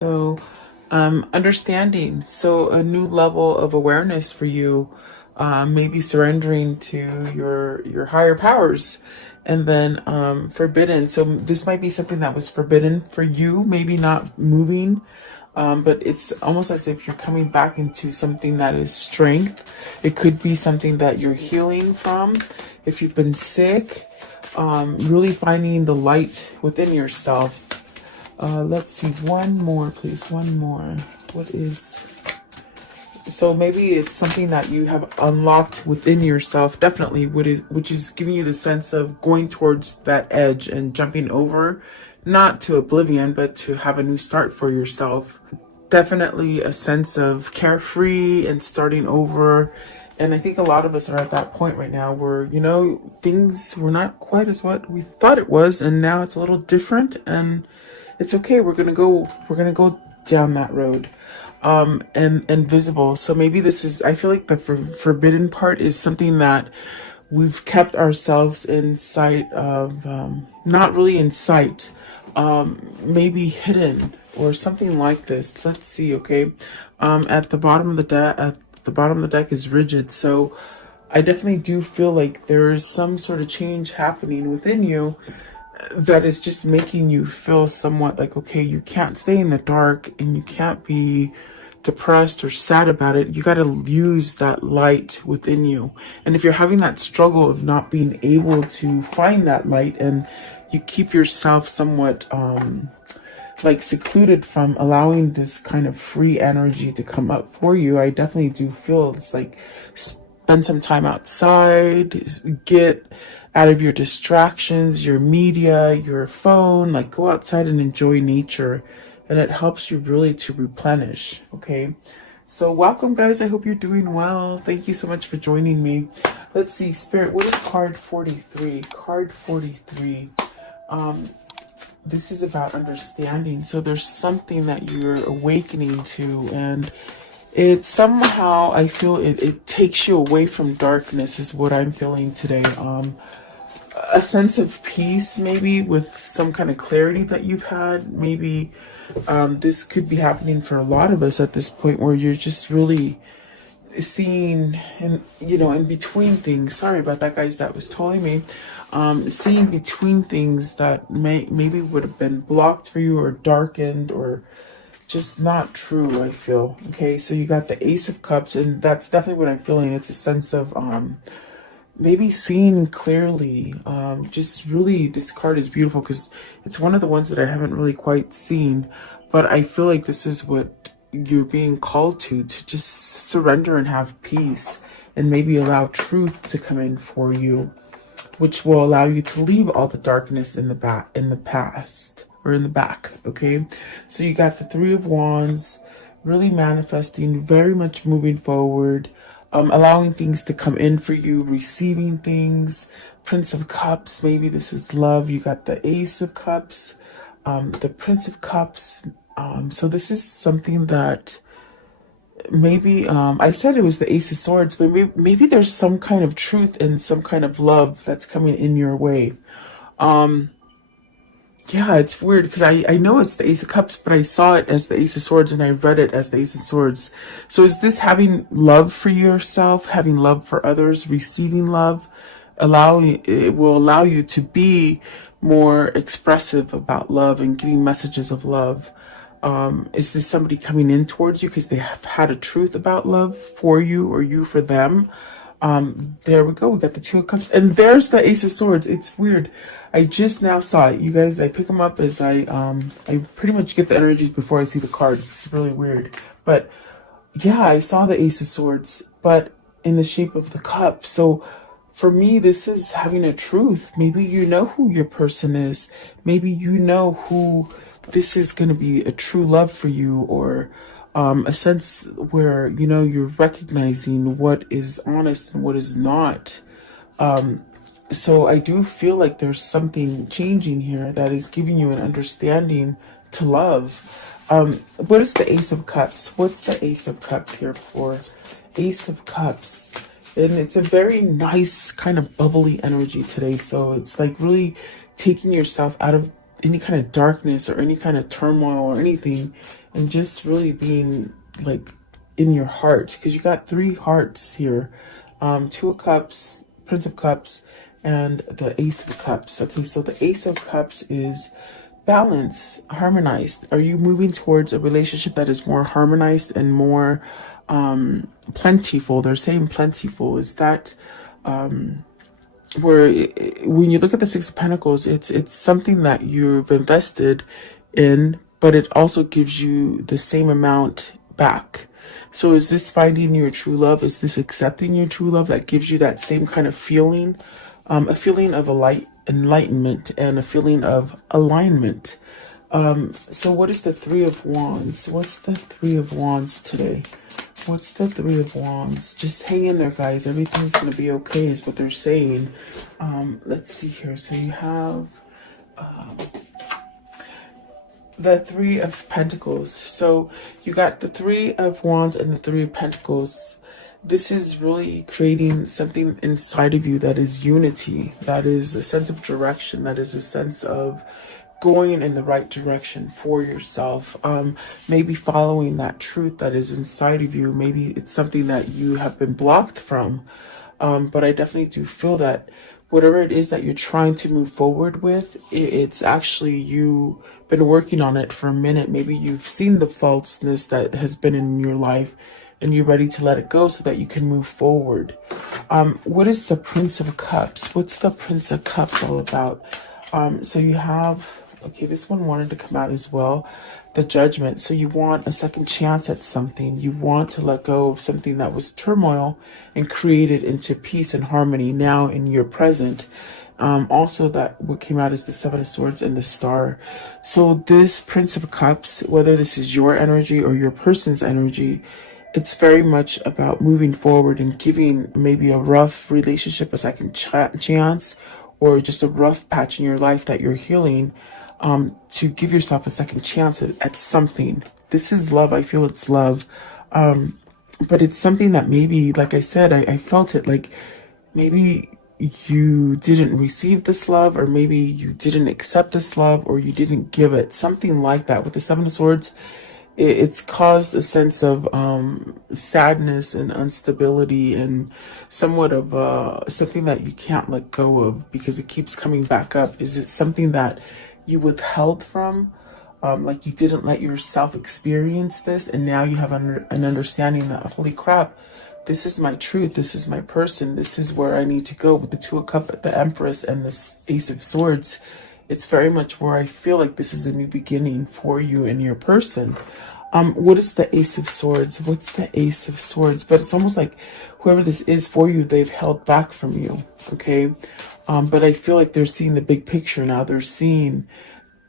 So, understanding. So, a new level of awareness for you, maybe surrendering to your higher powers, and then forbidden. So, this might be something that was forbidden for you, maybe not moving, but it's almost as if you're coming back into something that is strength. It could be something that you're healing from. If you've been sick, really finding the light within yourself. Let's see, one more, please. One more. What is... So maybe it's something that you have unlocked within yourself, definitely, which is giving you the sense of going towards that edge and jumping over, not to oblivion, but to have a new start for yourself. Definitely a sense of carefree and starting over. And I think a lot of us are at that point right now where, you know, things were not quite as what we thought it was, and now it's a little different, and it's okay. We're gonna go down that road. And visible. So maybe this is, I feel like the forbidden part is something that we've kept ourselves in sight of, not really in sight, maybe hidden or something like this. Let's see. Okay. At the bottom of the deck is rigid. So I definitely do feel like there is some sort of change happening within you that is just making you feel somewhat like, okay, you can't stay in the dark and you can't be depressed or sad about it. You got to use that light within you. And if you're having that struggle of not being able to find that light, and you keep yourself somewhat like secluded from allowing this kind of free energy to come up for you, I definitely do feel it's like spend some time outside, get out of your distractions, your media, your phone, like go outside and enjoy nature. And it helps you really to replenish. Okay. So welcome, guys. I hope you're doing well. Thank you so much for joining me. Let's see, Spirit, what is card 43? Card 43. This is about understanding. So there's something that you're awakening to, and it somehow, I feel it takes you away from darkness is what I'm feeling today. A sense of peace, maybe, with some kind of clarity that you've had. Maybe this could be happening for a lot of us at this point, where you're just really seeing, and in between things. Sorry about that, guys. That was totally me. Seeing between things that maybe would have been blocked for you or darkened or just not true, I feel. Okay, so you got the Ace of Cups, and that's definitely what I'm feeling. It's a sense of maybe seeing clearly. Just really, this card is beautiful because it's one of the ones that I haven't really quite seen, but I feel like this is what you're being called to just surrender and have peace, and maybe allow truth to come in for you, which will allow you to leave all the darkness in the past, or in the back. Okay, so you got the Three of Wands, really manifesting, very much moving forward, allowing things to come in for you, receiving things. Prince of Cups, maybe this is love. You got the Ace of Cups, the Prince of Cups. So this is something that maybe, I said it was the Ace of Swords, but maybe there's some kind of truth and some kind of love that's coming in your way. Yeah, it's weird because I know it's the Ace of Cups, but I saw it as the Ace of Swords and I read it as the Ace of Swords. So is this having love for yourself, having love for others, receiving love? It will allow you to be more expressive about love and giving messages of love. Is this somebody coming in towards you because they have had a truth about love for you, or you for them? There we go. We got the Two of Cups, and there's the Ace of Swords. It's weird. I just now saw it, you guys. I pick them up as I pretty much get the energies before I see the cards. It's really weird, but yeah, I saw the Ace of Swords, but in the shape of the cup. So for me, this is having a truth. Maybe you know who your person is. Maybe you know who this is going to be a true love for you, or a sense where, you're recognizing what is honest and what is not. So I do feel like there's something changing here that is giving you an understanding to love. What is the Ace of Cups? What's the Ace of Cups here for? Ace of Cups. And it's a very nice kind of bubbly energy today. So it's like really taking yourself out of any kind of darkness or any kind of turmoil or anything, and just really being like in your heart, because you got 3 hearts here, 2 of Cups, Prince of Cups, and the Ace of Cups. Okay, so the Ace of Cups is balance, harmonized. Are you moving towards a relationship that is more harmonized and more plentiful? They're saying plentiful. Is that where when you look at the 6 of Pentacles, it's something that you've invested in, but it also gives you the same amount back. So is this finding your true love? Is this accepting your true love that gives you that same kind of feeling? A feeling of enlightenment and a feeling of alignment. So what is the 3 of Wands? What's the 3 of Wands today? What's the 3 of Wands? Just hang in there, guys. Everything's going to be okay is what they're saying. Let's see here. So you have the 3 of Pentacles. So you got the 3 of Wands and the 3 of Pentacles. This is really creating something inside of you that is unity, that is a sense of direction, that is a sense of going in the right direction for yourself. Maybe following that truth that is inside of you. Maybe it's something that you have been blocked from. But I definitely do feel that whatever it is that you're trying to move forward with, it's actually you been working on it for a minute. Maybe you've seen the falseness that has been in your life and you're ready to let it go so that you can move forward. What is the Prince of Cups? What's the Prince of Cups all about? So you have, okay, this one wanted to come out as well, the Judgment. So you want a second chance at something. You want to let go of something that was turmoil and create it into peace and harmony now in your present. Also, that what came out is the 7 of Swords and the Star. So this Prince of Cups, whether this is your energy or your person's energy, it's very much about moving forward and giving maybe a rough relationship a second chance, or just a rough patch in your life that you're healing, to give yourself a second chance at something. This is love. I feel it's love. But it's something that maybe, like I said, I felt it like maybe you didn't receive this love, or maybe you didn't accept this love, or you didn't give it. Something like that. With the 7 of Swords, it's caused a sense of sadness and instability and somewhat of something that you can't let go of because it keeps coming back up. Is it something that you withheld from? Like you didn't let yourself experience this, and now you have an understanding that, holy crap, this is my truth, this is my person, this is where I need to go. With the 2 of Cups, the Empress, and the Ace of Swords, it's very much where I feel like this is a new beginning for you and your person. What is the Ace of Swords? What's the Ace of Swords? But it's almost like whoever this is for you, they've held back from you, okay? But I feel like they're seeing the big picture now. They're seeing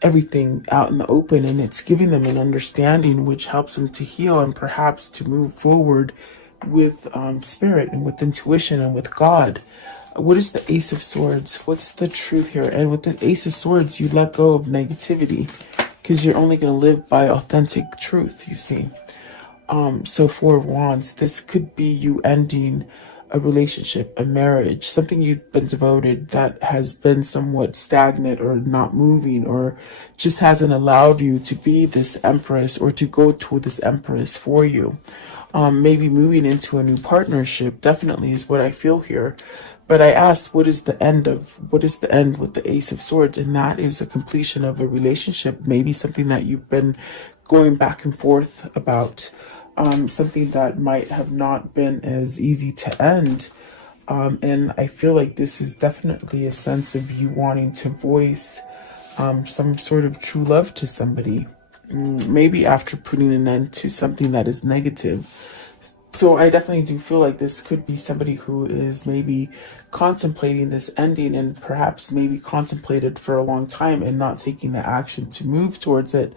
everything out in the open, and it's giving them an understanding which helps them to heal and perhaps to move forward with spirit and with intuition and with God. What is the Ace of Swords? What's the truth here? And with the Ace of Swords, you let go of negativity because you're only going to live by authentic truth, you see. So 4 of Wands, this could be you ending a relationship, a marriage, something you've been devoted that has been somewhat stagnant or not moving, or just hasn't allowed you to be this Empress or to go to this Empress for you. Maybe moving into a new partnership definitely is what I feel here. But I asked, what is the end with the Ace of Swords? And that is a completion of a relationship, maybe something that you've been going back and forth about, something that might have not been as easy to end. And I feel like this is definitely a sense of you wanting to voice some sort of true love to somebody, maybe after putting an end to something that is negative. So I definitely do feel like this could be somebody who is maybe contemplating this ending, and perhaps maybe contemplated for a long time and not taking the action to move towards it.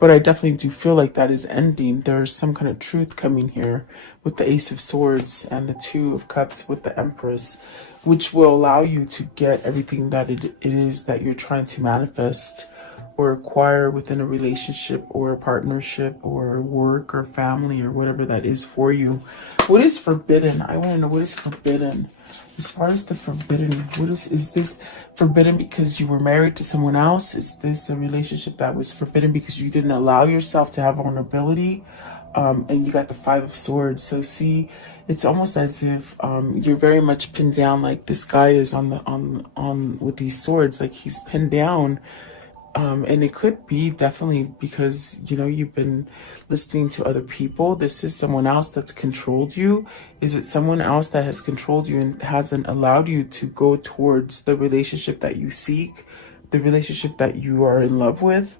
But I definitely do feel like that is ending. There's some kind of truth coming here with the Ace of Swords and the 2 of Cups with the Empress, which will allow you to get everything that it is that you're trying to manifest or acquire within a relationship or a partnership or work or family or whatever that is for you. What is forbidden? I want to know what is forbidden. As far as the forbidden, what is this forbidden because you were married to someone else? Is this a relationship that was forbidden because you didn't allow yourself to have vulnerability? And you got the Five of Swords. So see, it's almost as if you're very much pinned down, like this guy is on with these swords, like he's pinned down. And it could be definitely because, you know, you've been listening to other people. This is someone else that's controlled you. Is it someone else that has controlled you and hasn't allowed you to go towards the relationship that you seek, the relationship that you are in love with?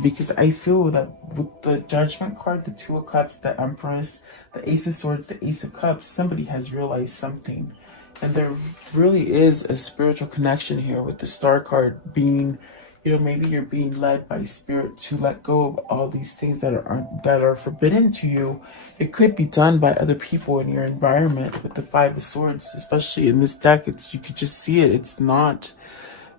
Because I feel that with the Judgment card, the Two of Cups, the Empress, the Ace of Swords, the Ace of Cups, somebody has realized something. And there really is a spiritual connection here with the Star card being, you know, maybe you're being led by spirit to let go of all these things that are forbidden to you. It could be done by other people in your environment with the Five of Swords, especially in this deck. You could just see it. It's not,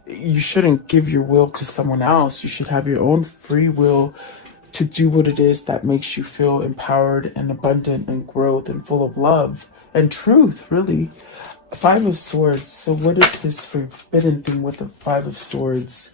you shouldn't give your will to someone else. You should have your own free will to do what it is that makes you feel empowered and abundant and growth and full of love and truth, really. Five of Swords. So what is this forbidden thing with the Five of Swords?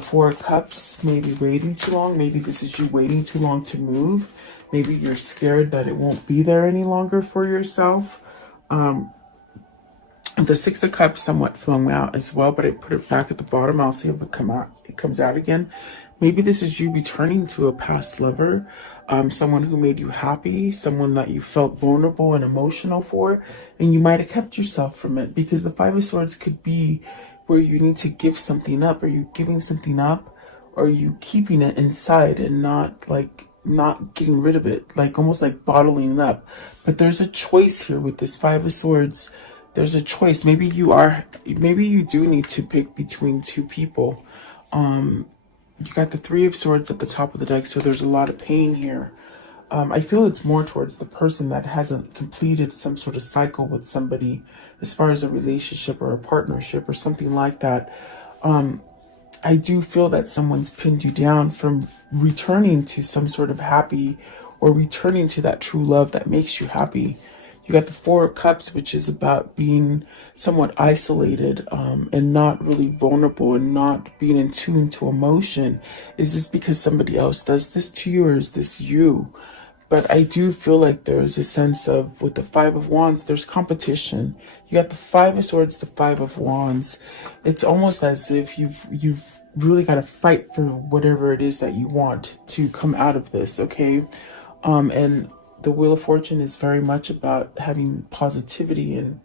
Four of Cups, maybe waiting too long. Maybe this is you waiting too long to move. Maybe you're scared that it won't be there any longer for yourself. The Six of Cups somewhat flung out as well, but I put it back at the bottom. I'll see if it comes out again. Maybe this is you returning to a past lover, someone who made you happy, someone that you felt vulnerable and emotional for, and you might have kept yourself from it, because the Five of Swords could be where you need to give something up. Are you giving something up, or are you keeping it inside and not getting rid of it, like almost like bottling it up? But there's a choice here with this Five of Swords. There's a choice. Maybe you do need to pick between two people. You got the Three of Swords at the top of the deck, so there's a lot of pain here. I feel it's more towards the person that hasn't completed some sort of cycle with somebody as far as a relationship or a partnership or something like that. I do feel that someone's pinned you down from returning to some sort of happy, or returning to that true love that makes you happy. You got the Four of Cups, which is about being somewhat isolated and not really vulnerable and not being in tune to emotion. Is this because somebody else does this to you, or is this you? But I do feel like there is a sense of, with the Five of Wands, there's competition. You got the Five of Swords, the Five of Wands. It's almost as if you've really got to fight for whatever it is that you want to come out of this, okay? And the Wheel of Fortune is very much about having positivity and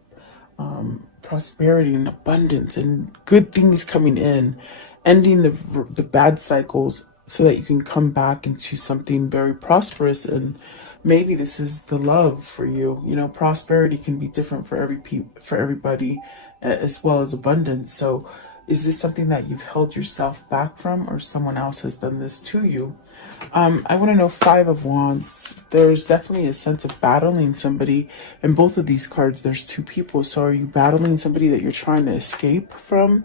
prosperity and abundance and good things coming in, ending the bad cycles so that you can come back into something very prosperous. And maybe this is the love for you. You know, prosperity can be different for everybody, as well as abundance. So is this something that you've held yourself back from, or someone else has done this to you? I want to know Five of Wands. There's definitely a sense of battling somebody. In both of these cards, there's two people. So are you battling somebody that you're trying to escape from?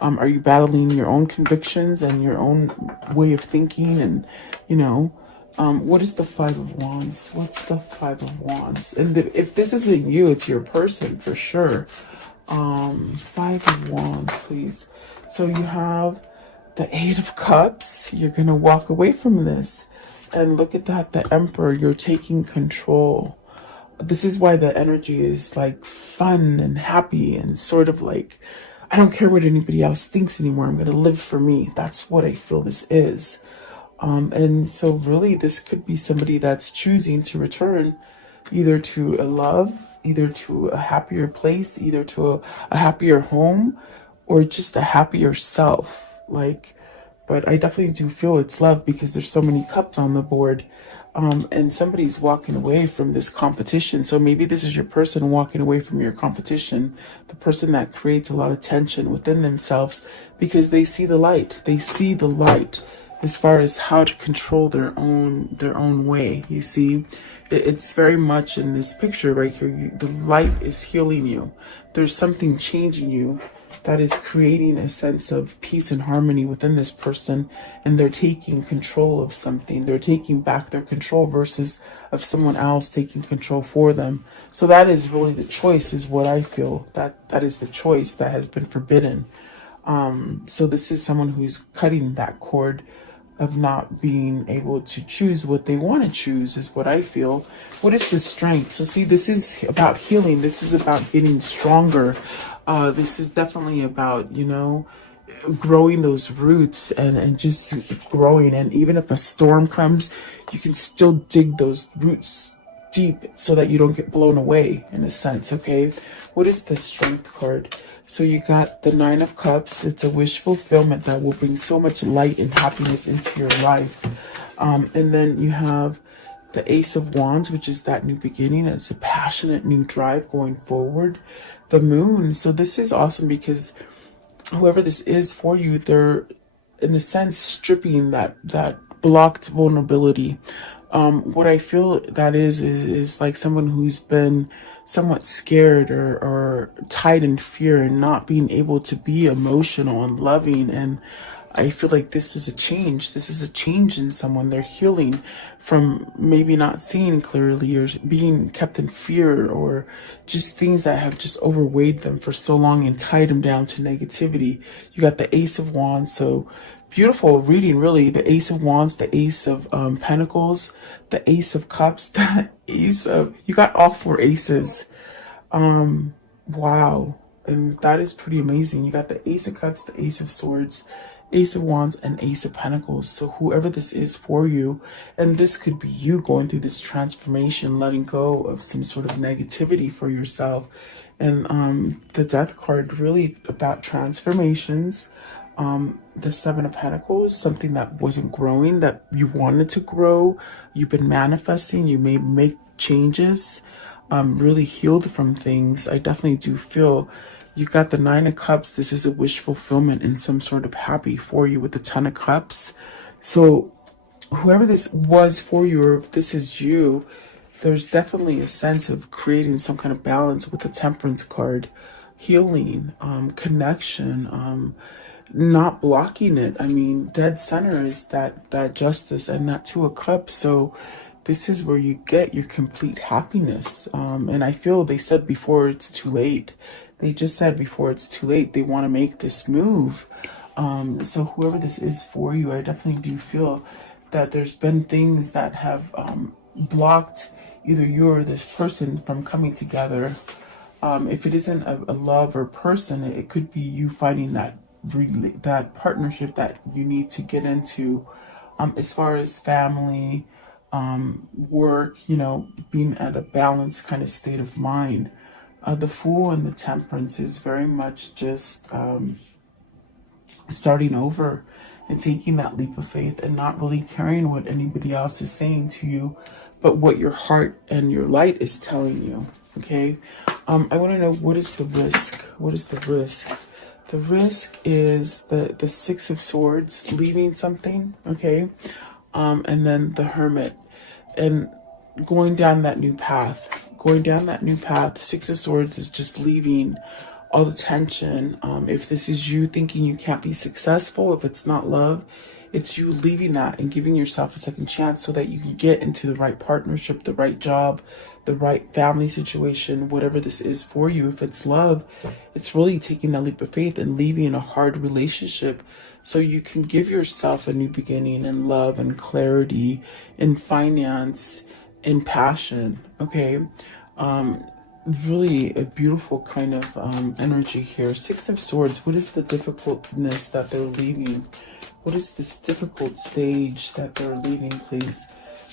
Are you battling your own convictions and your own way of thinking? And, you know, what is the Five of Wands? What's the Five of Wands? And if this isn't you, it's your person for sure. Five of Wands, please. So you have the Eight of Cups. You're going to walk away from this. And look at that, the Emperor. You're taking control. This is why the energy is like fun and happy and sort of like, I don't care what anybody else thinks anymore. I'm going to live for me. That's what I feel this is. And so really this could be somebody that's choosing to return either to a love, either to a happier place, either to a happier home, or just a happier self. But I definitely do feel it's love, because there's so many cups on the board. And somebody's walking away from this competition. So maybe this is your person walking away from your competition, the person that creates a lot of tension within themselves, because they see the light. They see the light. as far as how to control their own way. You see, it's very much in this picture right here. The light is healing you. There's something changing you that is creating a sense of peace and harmony within this person, and they're taking control of something. They're taking back their control versus of someone else taking control for them. So that is really the choice, is what I feel. That is the choice that has been forbidden. So this is someone who's cutting that cord of not being able to choose what they want to choose, is what I feel. What is the strength? So see, this is about healing. This is about getting stronger. This is definitely about, you know, growing those roots and just growing. And even if a storm comes, you can still dig those roots deep so that you don't get blown away, in a sense. Okay, what is the strength card? So you got the Nine of Cups. It's a wish fulfillment that will bring so much light and happiness into your life. And then you have the Ace of Wands, which is that new beginning. It's a passionate new drive going forward. The Moon. So this is awesome because whoever this is for you, they're in a sense stripping that blocked vulnerability. What I feel that is like someone who's been somewhat scared or tied in fear and not being able to be emotional and loving. And I feel like this is a change. This is a change in someone. They're healing from maybe not seeing clearly or being kept in fear or just things that have just overweighed them for so long and tied them down to negativity. You got the Ace of Wands. So beautiful reading, really. The Ace of Wands, the Ace of Pentacles, the Ace of Cups, the Ace of... You got all four aces. Wow. And that is pretty amazing. You got the Ace of Cups, the Ace of Swords, Ace of Wands, and Ace of Pentacles. So whoever this is for you, and this could be you going through this transformation, letting go of some sort of negativity for yourself. And the Death card, really about transformations. The Seven of Pentacles, something that wasn't growing, that you wanted to grow. You've been manifesting. You may make changes. Really healed from things. I definitely do feel you got the Nine of Cups. This is a wish fulfillment and some sort of happy for you with the Ten of Cups. So whoever this was for you, or if this is you, there's definitely a sense of creating some kind of balance with the Temperance card. Healing, connection, not blocking it. I mean, dead center is that justice and that Two of Cups. So this is where you get your complete happiness. And I feel they said before it's too late. They just said before it's too late, they want to make this move. So whoever this is for you, I definitely do feel that there's been things that have blocked either you or this person from coming together. If it isn't a love or person, it could be you finding that partnership that you need to get into, as far as family, work, you know, being at a balanced kind of state of mind. The Fool and the Temperance is very much just starting over and taking that leap of faith and not really caring what anybody else is saying to you, but what your heart and your light is telling you. Okay, I want to know, what is the risk? What is the risk? The risk is the Six of Swords, leaving something. Okay, and then the Hermit, and going down that new path. Going down that new path. Six of Swords is just leaving all the tension. If this is you thinking you can't be successful, if it's not love, it's you leaving that and giving yourself a second chance so that you can get into the right partnership, the right job, the right family situation, whatever this is for you. If it's love, it's really taking that leap of faith and leaving a hard relationship so you can give yourself a new beginning in love and clarity, in finance, in passion. Okay, really a beautiful kind of energy here. Six of Swords, what is the difficultness that they're leaving? What is this difficult stage that they're leaving, please?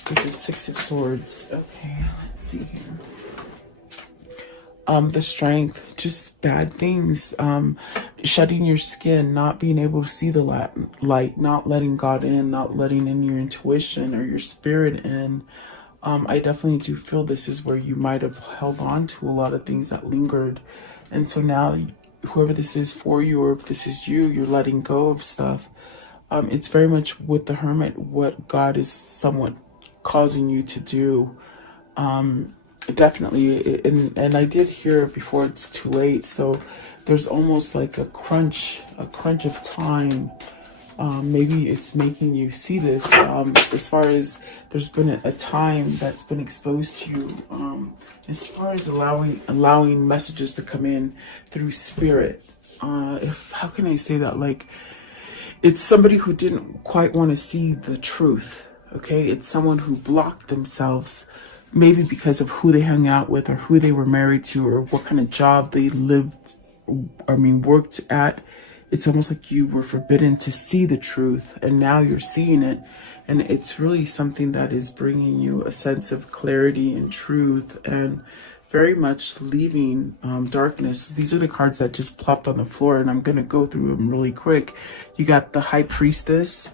With the Six of Swords. Okay, let's see here. The Strength, just bad things, shutting your skin, not being able to see the light, not letting God in, not letting in your intuition or your spirit in. I definitely do feel this is where you might have held on to a lot of things that lingered. And so now, whoever this is for you, or if this is you, you're letting go of stuff. It's very much with the Hermit what God is somewhat causing you to do. Definitely, and I did hear before it's too late, so there's almost like a crunch of time. Maybe it's making you see this, as far as there's been a time that's been exposed to you, as far as allowing messages to come in through spirit. How can I say that? Like, it's somebody who didn't quite want to see the truth. Okay, it's someone who blocked themselves, maybe because of who they hung out with or who they were married to or what kind of job they worked at. It's almost like you were forbidden to see the truth, and now you're seeing it. And it's really something that is bringing you a sense of clarity and truth, and very much leaving darkness. These are the cards that just plopped on the floor, and I'm going to go through them really quick. You got the High Priestess,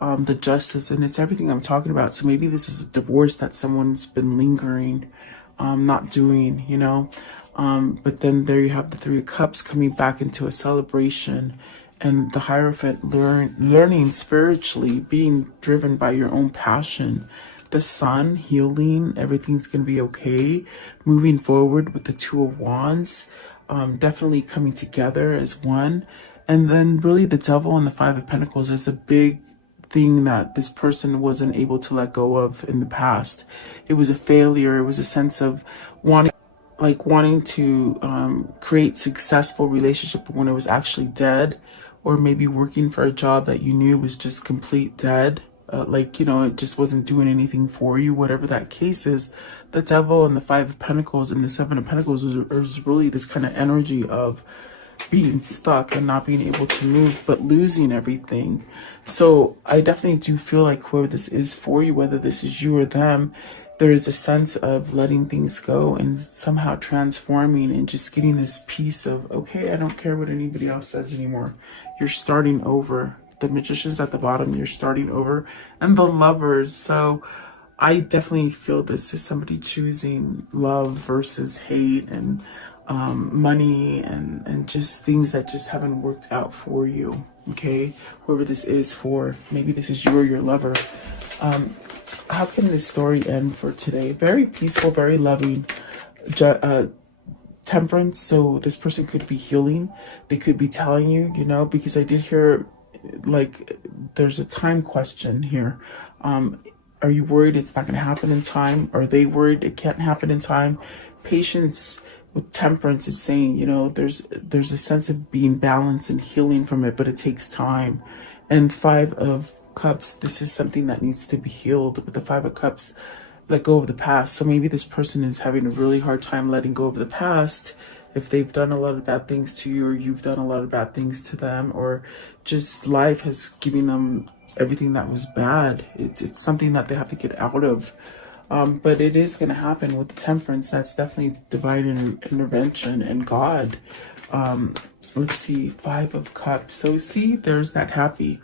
the Justice, and it's everything I'm talking about. So maybe this is a divorce that someone's been lingering, not doing, you know. But then there you have the Three of Cups coming back into a celebration, and the Hierophant learning spiritually, being driven by your own passion. The Sun, healing, everything's going to be okay. Moving forward with the Two of Wands, definitely coming together as one. And then really the Devil and the Five of Pentacles is a big thing that this person wasn't able to let go of in the past. It was a failure. It was a sense of wanting to create successful relationship when it was actually dead, or maybe working for a job that you knew was just complete dead. Like, you know, it just wasn't doing anything for you, whatever that case is. The Devil and the Five of Pentacles and the Seven of Pentacles is really this kind of energy of being stuck and not being able to move, but losing everything. So I definitely do feel like whoever this is for you, whether this is you or them, there is a sense of letting things go and somehow transforming and just getting this piece of, okay, I don't care what anybody else says anymore. You're starting over. The Magician's at the bottom, you're starting over. And the Lovers. So I definitely feel this is somebody choosing love versus hate, and money, and just things that just haven't worked out for you. Okay, whoever this is for, maybe this is you or your lover. How can this story end for today? Very peaceful, very loving. Temperance. So this person could be healing. They could be telling you, you know, because I did hear, like, there's a time question here. Are you worried it's not going to happen in time? Are they worried it can't happen in time? Patience with Temperance is saying, you know, there's a sense of being balanced and healing from it, but it takes time. And Five of Cups, this is something that needs to be healed. With the Five of Cups, let go of the past. So maybe this person is having a really hard time letting go of the past, if they've done a lot of bad things to you, or you've done a lot of bad things to them, or just life has given them everything that was bad. It's something that they have to get out of. But it is going to happen with the Temperance. That's definitely divine intervention and God. Let's see, Five of Cups. So see, there's that happy.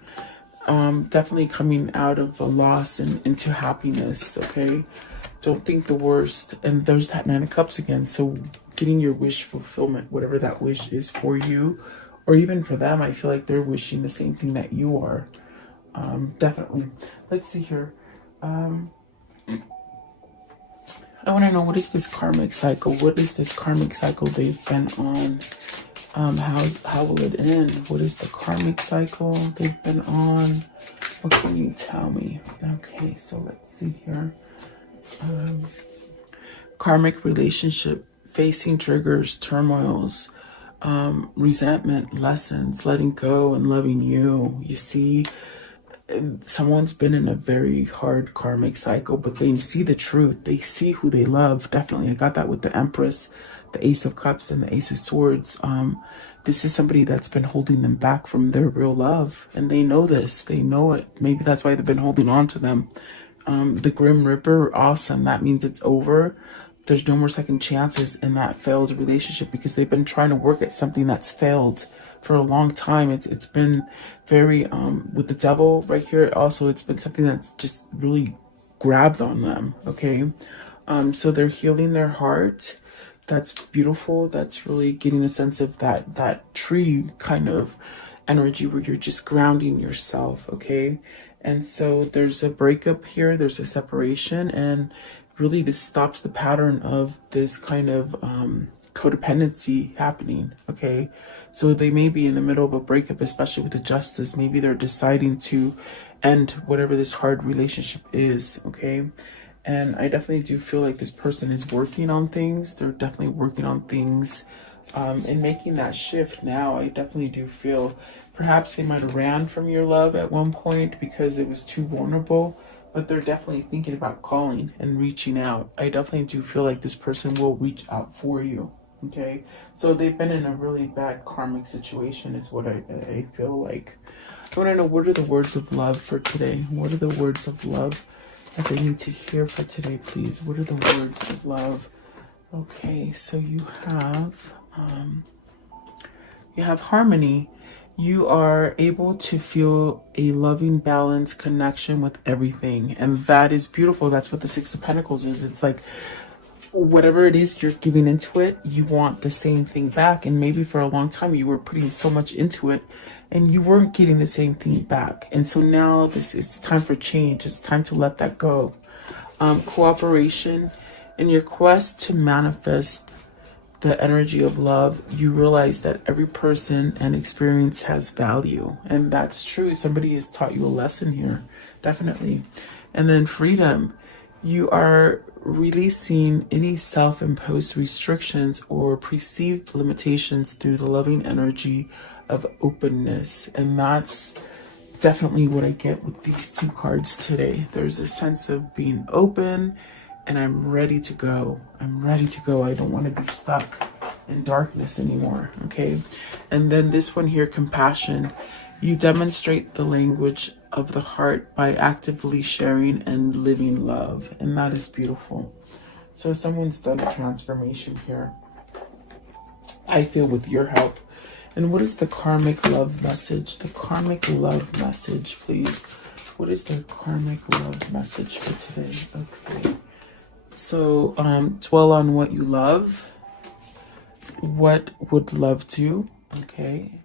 Definitely coming out of a loss and into happiness, okay? Don't think the worst. And there's that Nine of Cups again. So getting your wish fulfillment, whatever that wish is for you, or even for them, I feel like they're wishing the same thing that you are. Definitely. Let's see here. I want to know, what is this karmic cycle? What is this karmic cycle they've been on? How will it end? What is the karmic cycle they've been on? What can you tell me? Okay, so let's see here. Karmic relationship, facing triggers, turmoils, resentment, lessons, letting go and loving you. You see, someone's been in a very hard karmic cycle, but they see the truth. They see who they love. Definitely, I got that with the Empress, the Ace of Cups, and the Ace of Swords. This is somebody that's been holding them back from their real love, and they know this. They know it. Maybe that's why they've been holding on to them. The Grim Reaper, awesome. That means it's over. There's no more second chances in that failed relationship, because they've been trying to work at something that's failed for a long time. It's been very with the Devil right here. Also, it's been something that's just really grabbed on them. Okay, so they're healing their heart. That's beautiful. That's really getting a sense of that tree kind of energy where you're just grounding yourself, okay? And so there's a breakup here, there's a separation, and really this stops the pattern of this kind of codependency happening, okay? So they may be in the middle of a breakup, especially with the justice. Maybe they're deciding to end whatever this hard relationship is, okay? And I definitely do feel like this person is working on things. They're definitely working on things and making that shift now. I definitely do feel perhaps they might have ran from your love at one point because it was too vulnerable, but they're definitely thinking about calling and reaching out. I definitely do feel like this person will reach out for you, okay? So they've been in a really bad karmic situation is what I feel like. I want to know, what are the words of love for today? What are the words of love that they need to hear for today, please? What are the words of love? Okay, so you have harmony. You are able to feel a loving, balanced connection with everything. And that is beautiful. That's what the Six of Pentacles is. It's like whatever it is you're giving into it, you want the same thing back. And maybe for a long time you were putting so much into it and you weren't getting the same thing back. And so now it's time for change. It's time to let that go. Cooperation. In your quest to manifest the energy of love, you realize that every person and experience has value. And that's true. Somebody has taught you a lesson here, definitely. And then freedom. You are releasing any self-imposed restrictions or perceived limitations through the loving energy of openness. And that's definitely what I get with these two cards today. There's a sense of being open, and I'm ready to go. I'm ready to go. I don't want to be stuck in darkness anymore, okay? And then this one here, compassion. You demonstrate the language of the heart by actively sharing and living love. And that is beautiful. So someone's done a transformation here, I feel, with your help. And what is the karmic love message? The karmic love message, please. What is the karmic love message for today? Okay. So dwell on what you love. What would love do? Okay.